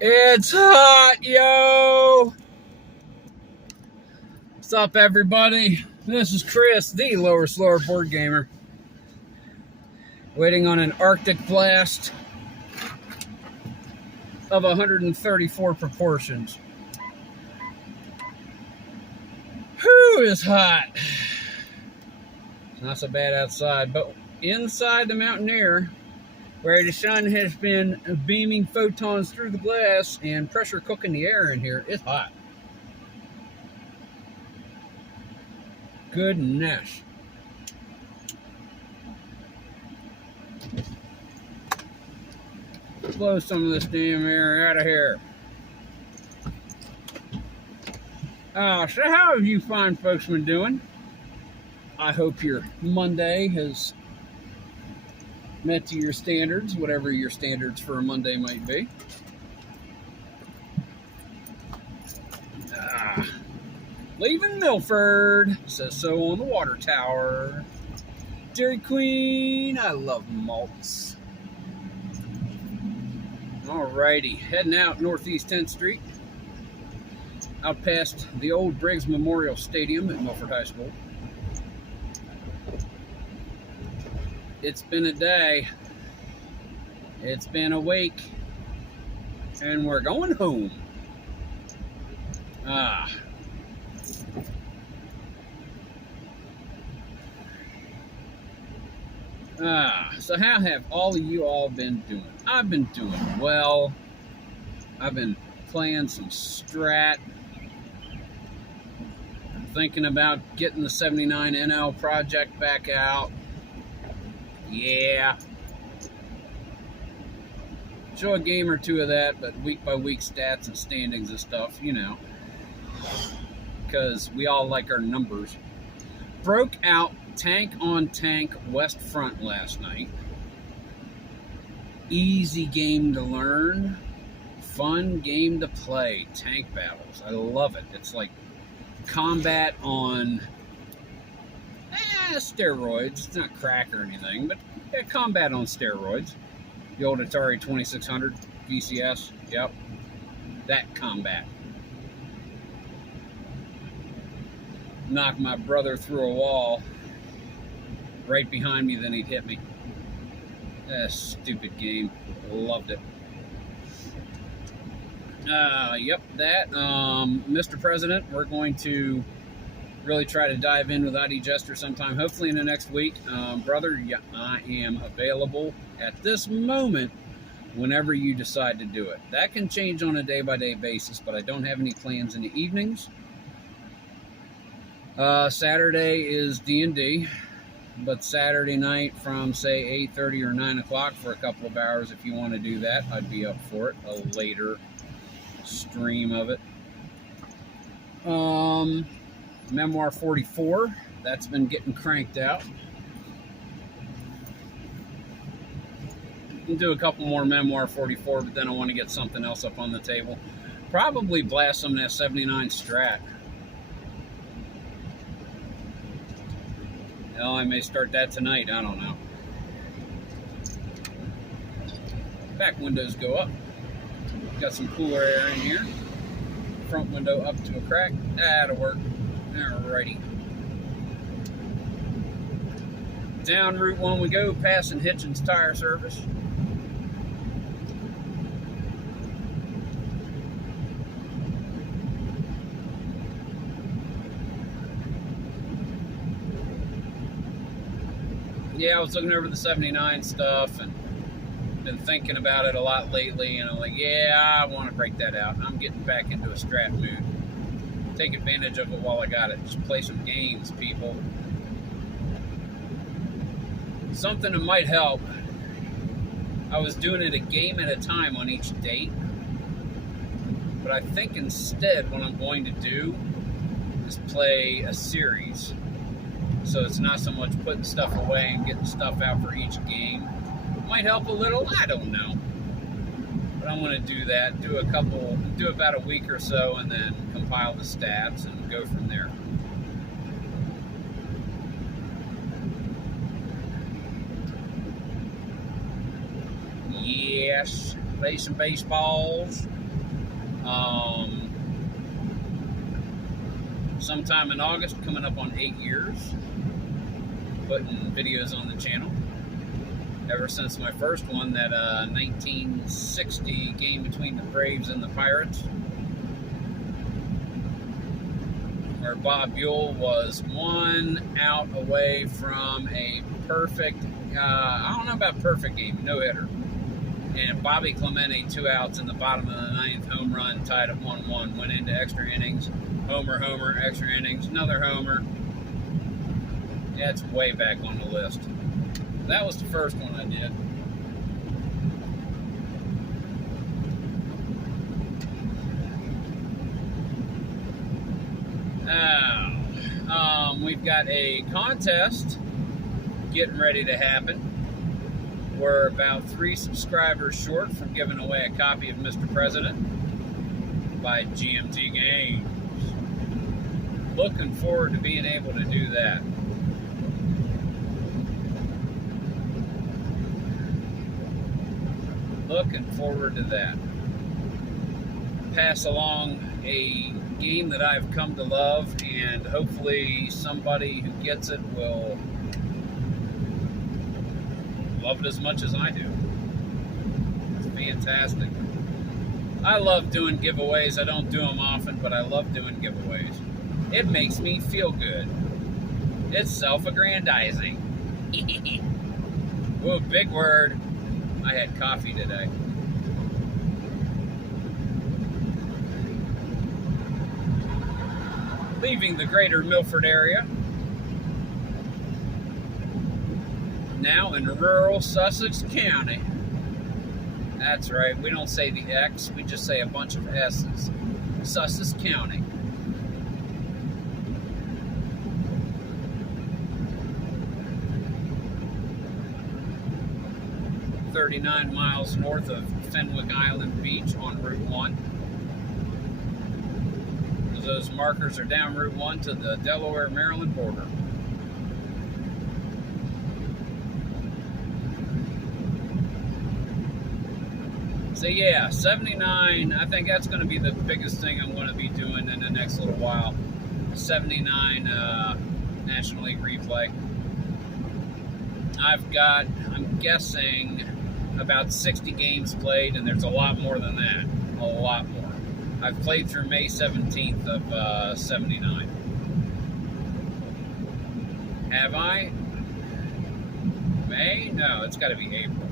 It's hot, yo! What's up, everybody? This is Chris, the Lower Slower Board Gamer, waiting on an Arctic blast of 134 proportions. Whew, it's hot. It's not so bad outside, but inside the mountain air, where the sun has been beaming photons through the glass and pressure cooking the air in here, it's hot. Goodness. Blow some of this damn air out of here. So how have you fine folks been doing? I hope your Monday has met to your standards, whatever your standards for a Monday might be. Leaving Milford, says so on the water tower. Dairy Queen, I love malts. Alrighty, heading out Northeast 10th Street, out past the old Briggs Memorial Stadium at Milford High School. It's been a day. It's been a week. And we're going home. So how have all of you all been doing? I've been doing well. I've been playing some Strat. I'm thinking about getting the 79 NL project back out. Yeah. Show a game or two of that, but week by week stats and standings and stuff, you know. Because we all like our numbers. Broke out tank on tank West Front last night. Easy game to learn. Fun game to play. Tank battles. I love it. It's like combat on steroids. It's not crack or anything, but combat on steroids. The old Atari 2600 VCS. Yep. That combat. Knocked my brother through a wall right behind me, then he'd hit me. Stupid game. Loved it. Yep, that. Mr. President, we're going to really try to dive in with ID Jester sometime, hopefully in the next week. Brother, yeah, I am available at this moment whenever you decide to do it. That can change on a day-by-day basis, but I don't have any plans in the evenings. Saturday is D&D, but Saturday night from, say, 8:30 or 9 o'clock for a couple of hours, if you want to do that, I'd be up for it. A later stream of it. Memoir 44, that's been getting cranked out. I'll do a couple more Memoir 44, but then I want to get something else up on the table. Probably blast some of that 79 Strat. Hell, I may start that tonight. I don't know. Back windows go up. Got some cooler air in here. Front window up to a crack. That'll work. Alrighty. Down Route 1 we go, passing Hittin's Tire Service. Yeah, I was looking over the 79 stuff and been thinking about it a lot lately, and I'm like, yeah, I want to break that out. I'm getting back into a Strat mood. Take advantage of it while I got it. Just play some games, people. Something that might help. I was doing it a game at a time on each date, but I think instead what I'm going to do is play a series. So it's not so much putting stuff away and getting stuff out for each game. Might help a little, I don't know. But I'm going to do that, do about a week or so, and then compile the stats and go from there. Yes, play some baseballs. Sometime in August, coming up on 8 years, putting videos on the channel. Ever since my first one, that 1960 game between the Braves and the Pirates, where Bob Buell was 1 out away from a perfect, I don't know about perfect game, no hitter. And Bobby Clemente, 2 outs in the bottom of the 9th, home run, tied at 1-1, went into extra innings, homer, extra innings, another homer. Yeah, it's way back on the list. That was the first one I did. We've got a contest getting ready to happen. We're about 3 subscribers short from giving away a copy of Mr. President by GMT Games. Looking forward to being able to do that. Looking forward to that. Pass along a game that I've come to love, and hopefully somebody who gets it will love it as much as I do. It's fantastic. I love doing giveaways. I don't do them often, but I love doing giveaways. It makes me feel good. It's self-aggrandizing. Whoa, big word. I had coffee today. Leaving the greater Milford area. Now in rural Sussex County. That's right, we don't say the X, we just say a bunch of S's. Sussex County. .39 miles north of Fenwick Island Beach on Route 1. Those markers are down Route 1 to the Delaware-Maryland border. So yeah, 79, I think that's going to be the biggest thing I'm going to be doing in the next little while. 79 National League replay. I've got, I'm guessing, about 60 games played, and there's a lot more than that. A lot more. I've played through May 17th of 79. Have I? May? No, it's got to be April.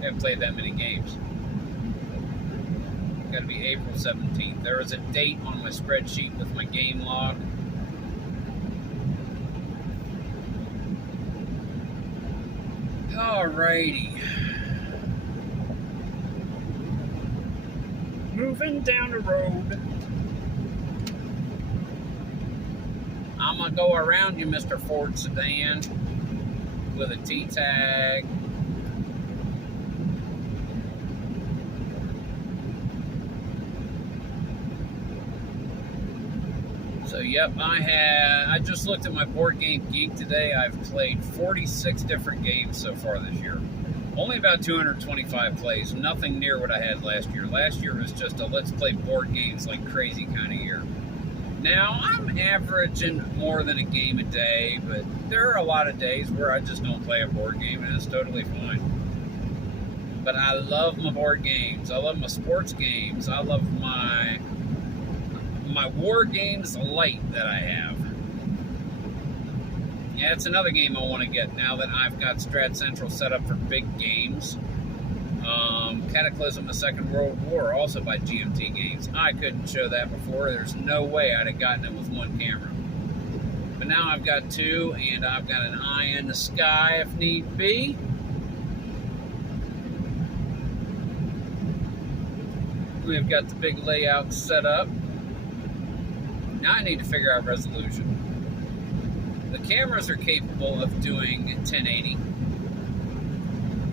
I haven't played that many games. It's got to be April 17th. There was a date on my spreadsheet with my game log. Alrighty. Moving down the road. I'm gonna go around you, Mr. Ford Sedan, with a T-tag. So yep, I just looked at my Board Game Geek today. I've played 46 different games so far this year. Only about 225 plays, nothing near what I had last year. Last year was just a let's play board games like crazy kind of year. Now, I'm averaging more than a game a day, but there are a lot of days where I just don't play a board game, and it's totally fine. But I love my board games. I love my sports games. I love my war games light that I have. Yeah, it's another game I want to get now that I've got Strat Central set up for big games. Cataclysm: The Second World War, also by GMT Games. I couldn't show that before. There's no way I'd have gotten it with one camera. But now I've got 2, and I've got an eye in the sky if need be. We've got the big layout set up. Now I need to figure out resolution. The cameras are capable of doing 1080.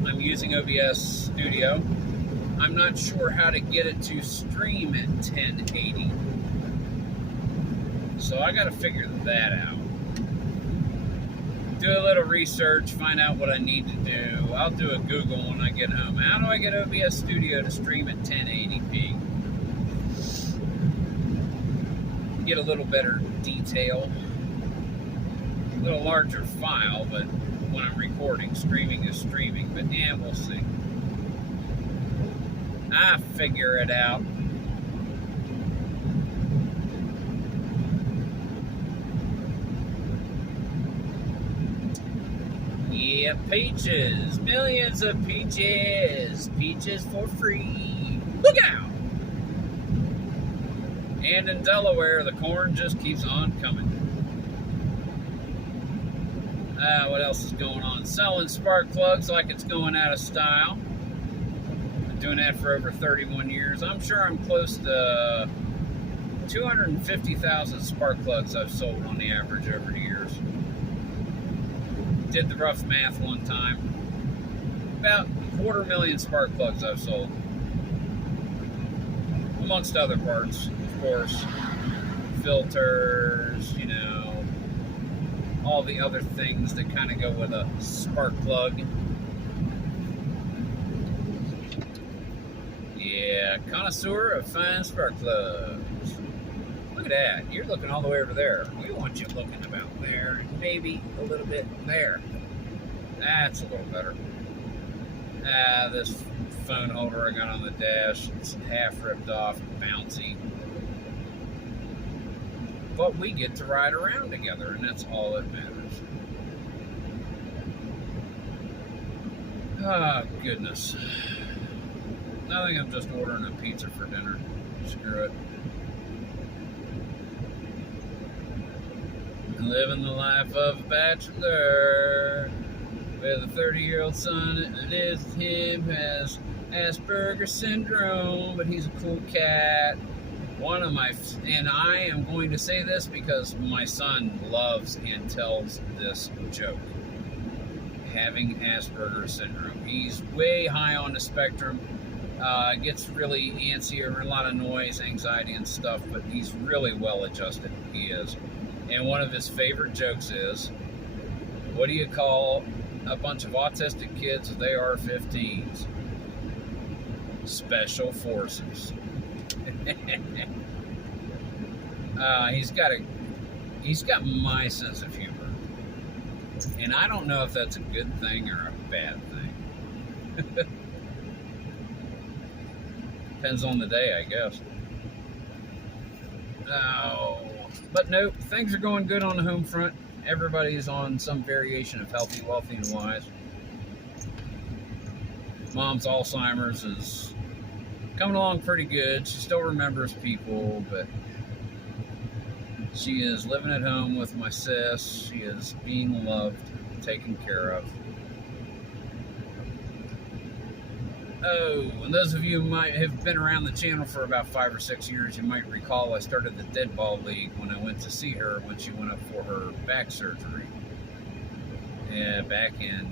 I'm using OBS Studio. I'm not sure how to get it to stream at 1080. So I gotta figure that out. Do a little research, find out what I need to do. I'll do a Google when I get home. How do I get OBS Studio to stream at 1080p? get a little better detail. A little larger file, but when I'm recording, streaming is streaming. But yeah, we'll see. I figure it out. Yeah, peaches. Millions of peaches. Peaches for free. Look out! And in Delaware, the corn just keeps on coming. What else is going on? Selling spark plugs like it's going out of style. Been doing that for over 31 years. I'm sure I'm close to 250,000 spark plugs I've sold on the average over the years. Did the rough math one time. About 250,000 spark plugs I've sold. Amongst other parts, of course. Filters, you know, all the other things that kind of go with a spark plug. Yeah, connoisseur of fine spark plugs. Look at that. You're looking all the way over there. We want you looking about there, maybe a little bit there. That's a little better. This phone holder I got on the dash, it's half ripped off and bouncy. But we get to ride around together, and that's all that matters. Oh, goodness. I think I'm just ordering a pizza for dinner. Screw it. Living the life of a bachelor with a 30-year-old son, and it is him who has Asperger's syndrome, but he's a cool cat. And I am going to say this because my son loves and tells this joke. Having Asperger's syndrome. He's way high on the spectrum. Gets really antsy over a lot of noise, anxiety, and stuff, but he's really well adjusted. He is. And one of his favorite jokes is, what do you call a bunch of autistic kids with AR-15s? Special forces. He's got my sense of humor, and I don't know if that's a good thing or a bad thing. Depends on the day, I guess. Oh, but nope, things are going good on the home front. Everybody's on some variation of healthy, wealthy, and wise. Mom's Alzheimer's is coming along pretty good. She still remembers people, but she is living at home with my sis. She is being loved, taken care of. Oh, and those of you who might have been around the channel for about 5 or 6 years, you might recall I started the Dead Ball League when I went to see her when she went up for her back surgery. Yeah, back in,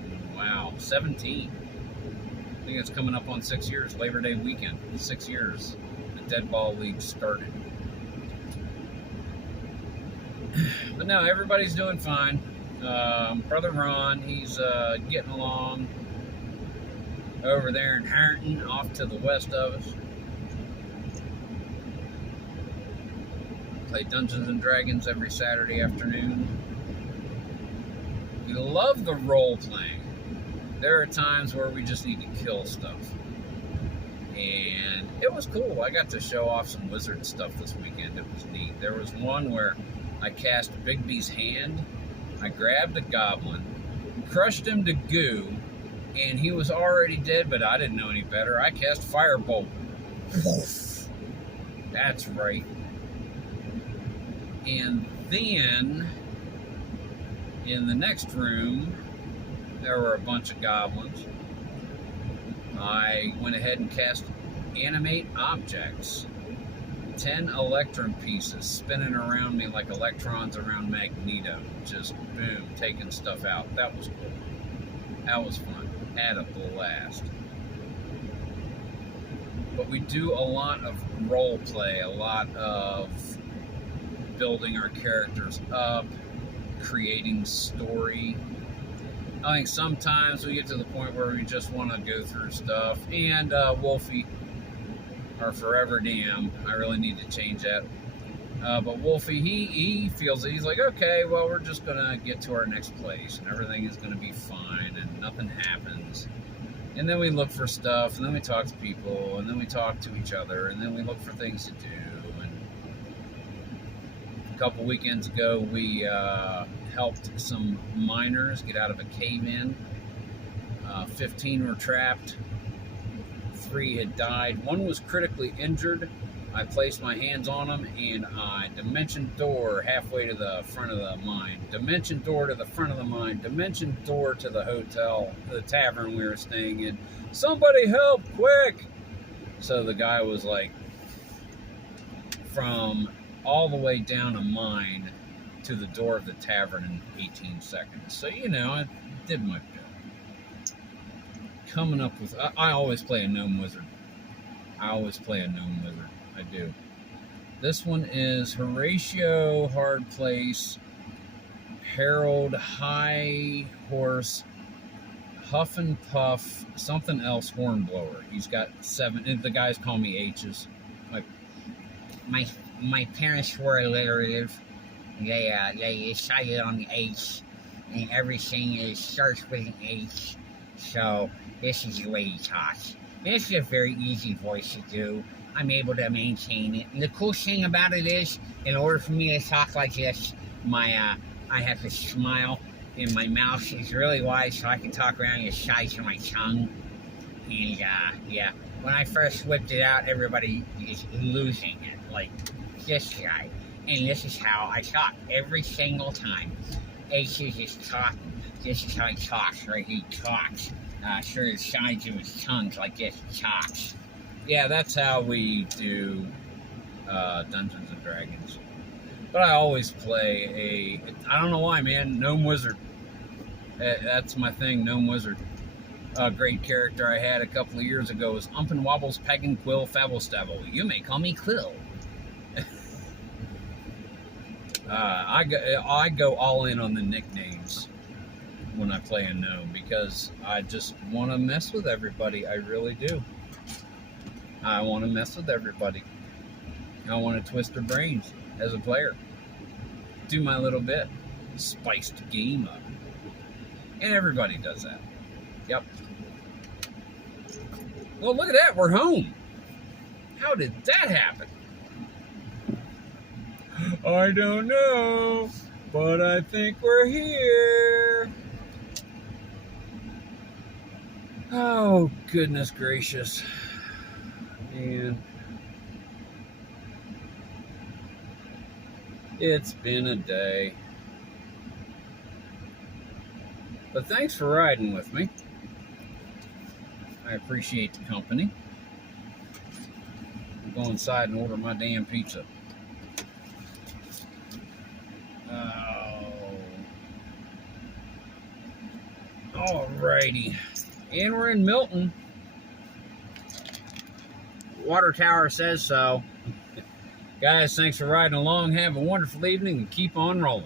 17. I think it's coming up on 6 years, Labor Day weekend, 6 years. The Dead Ball League started. But no, everybody's doing fine. Brother Ron, he's getting along over there in Harrington, off to the west of us. Play Dungeons and Dragons every Saturday afternoon. We love the role playing. There are times where we just need to kill stuff. And it was cool. I got to show off some wizard stuff this weekend. It was neat. There was one where I cast Bigby's hand. I grabbed a goblin, crushed him to goo, and he was already dead, but I didn't know any better. I cast Firebolt. That's right. And then, in the next room, there were a bunch of goblins. I went ahead and cast Animate Objects. 10 electron pieces spinning around me like electrons around Magneto. Just, boom, taking stuff out. That was cool. That was fun. Had a blast. But we do a lot of role play, a lot of building our characters up, creating story. I think sometimes we get to the point where we just want to go through stuff. And Wolfie, our forever DM, I really need to change that. But Wolfie, he feels it. He's like, okay, well, we're just going to get to our next place, and everything is going to be fine, and nothing happens. And then we look for stuff, and then we talk to people, and then we talk to each other, and then we look for things to do. And a couple weekends ago, we helped some miners get out of a cave-in. 15 were trapped. 3 had died. 1 was critically injured. I placed my hands on them, and I dimension door halfway to the front of the mine. Dimension door to the front of the mine. Dimension door to the hotel, the tavern we were staying in. Somebody help, quick! So the guy was like, from all the way down a mine to the door of the tavern in 18 seconds. So, you know, I did my bit. Coming up with, I always play a gnome wizard. I always play a gnome wizard. I do. This one is Horatio, hard place, Harold, high horse, Huff and Puff, something else, hornblower. He's got 7, the guys call me H's. Like, my parents were alliterative. They decided on the H, and everything starts with an H. So this is the way he talks. And this is a very easy voice to do. I'm able to maintain it. And the cool thing about it is, in order for me to talk like this, I have to smile, and my mouth is really wide so I can talk around the size of my tongue. And yeah, when I first whipped it out, everybody is losing it, like this guy. And this is how I talk every single time. H is just talking. This is how he talks, right? He talks. Through the sides of his tongue like this, talks. Yeah, that's how we do Dungeons and Dragons. But I always play I don't know why, man, Gnome Wizard. That's my thing, Gnome Wizard. A great character I had a couple of years ago was Umpin' Wobbles, Pagan Quill, Fabble Stabble. You may call me Quill. I go all in on the nicknames when I play a gnome because I just want to mess with everybody. I really do. I want to mess with everybody. I want to twist their brains as a player. Do my little bit. Spice the game up. And everybody does that. Yep. Well, look at that. We're home. How did that happen? I don't know, but I think we're here. Oh, goodness gracious. Man. It's been a day. But thanks for riding with me. I appreciate the company. I'll go inside and order my damn pizza. Alrighty. And we're in Milton. Water tower says so. Guys, thanks for riding along. Have a wonderful evening and keep on rolling.